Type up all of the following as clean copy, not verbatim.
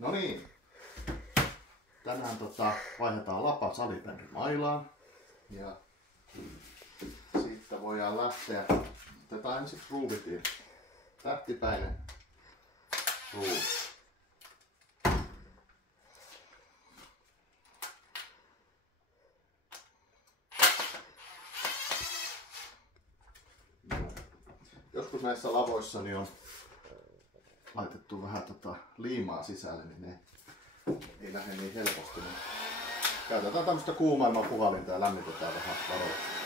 No niin. Tänään vaihdetaan lapa salibändimailaan. Ja siitä voidaan lähteä. Otetaan ensin ruuvitiin. Tähtipäinen ruuvi. Joskus näissä lavoissa niin on laitettu vähän liimaa sisälle, niin ne ei lähde niin helposti. Käytetään tämmöistä kuumailman puhallinta ja lämmitetään vähän varoiksi.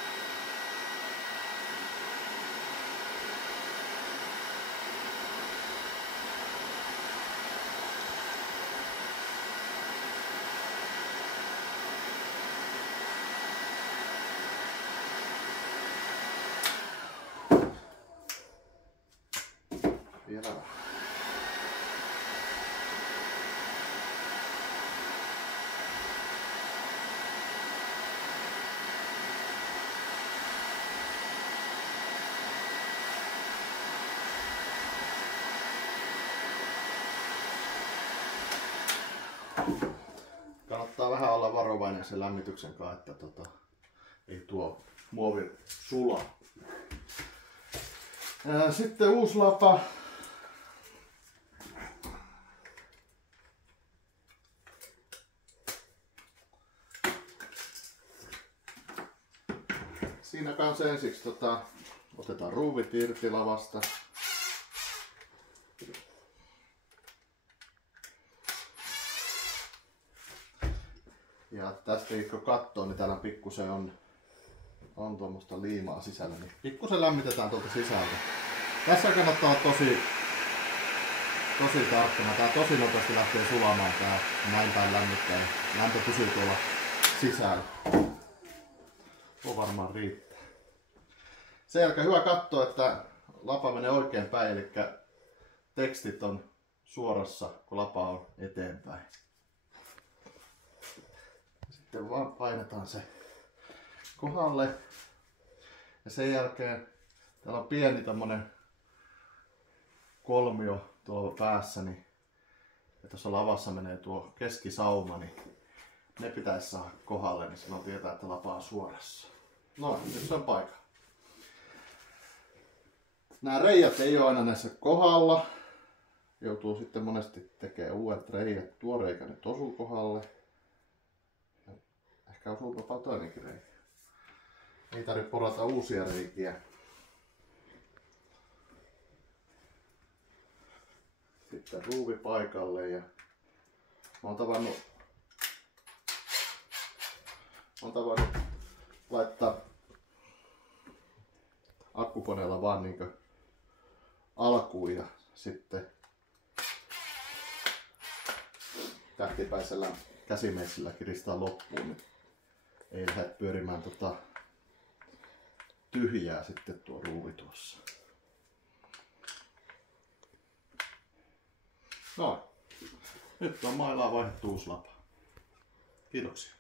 Vielä vähän. Kannattaa vähän olla varovainen sen lämmityksen kanssa, että ei tuo muovi sula. Sitten uusi lapa. Siinä kanssa ensiksi otetaan ruuvit irti lavasta. Ja tästä kun katsoo, niin täällä pikkusen on tuommoista liimaa sisällä, niin pikkusen lämmitetään tuolta sisältä. Tässä kannattaa olla tosi tarkkana. Tää tosi nopeasti lähtee sulamaan tää näin päin lämmittää. Lämpö pysyy tuolla sisällä. Tuo varmaan riittää. Sen jälkeen hyvä katsoa, että lapa menee oikein päin, eli tekstit on suorassa, kun lapa on eteenpäin. Sitten vaan painetaan se kohdalle. Ja sen jälkeen täällä on pieni tämmönen kolmio tuolla päässä, niin ja tuossa lavassa menee tuo keskisauma, niin ne pitäisi saada kohdalle, niin silloin tietää, että lapa on suorassa. No, nyt se on paikalla. Nämä reijät ei ole aina näissä kohdalla. Joutuu sitten monesti tekemään uudet reijät. Tuo reikä nyt osuu kohdalle. Ehkä osuu jopa toinenkin reikä. Ei tarvitse porata uusia reikiä. Sitten ruuvi paikalle ja mä oon tavannut laittaa akkukoneella vaan niinkö alkuun ja sitten tähtipäisellä käsimeissillä kiristää loppuun, niin ei lähde pyörimään tyhjää sitten tuo ruuvi tuossa. No, nyt on mailaan vaihdettu uusi lapa. Kiitoksia.